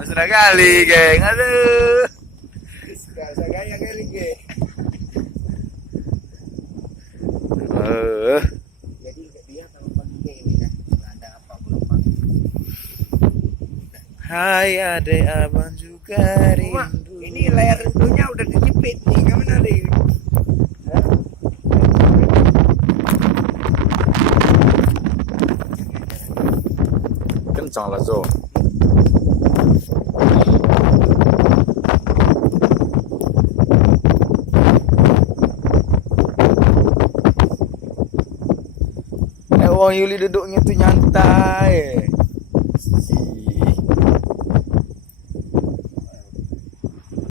Mesra kali, geng. Aduh. Gak gaya kali ge. Jadi dia kalau pakai ini kan nggak ada apa penumpang. Hai adek abang juga Cuma rindu. ini layar rentunya udah dijepit nih, kemana deh? Kencang lah so. Wong Yuli duduknya tuh nyantai.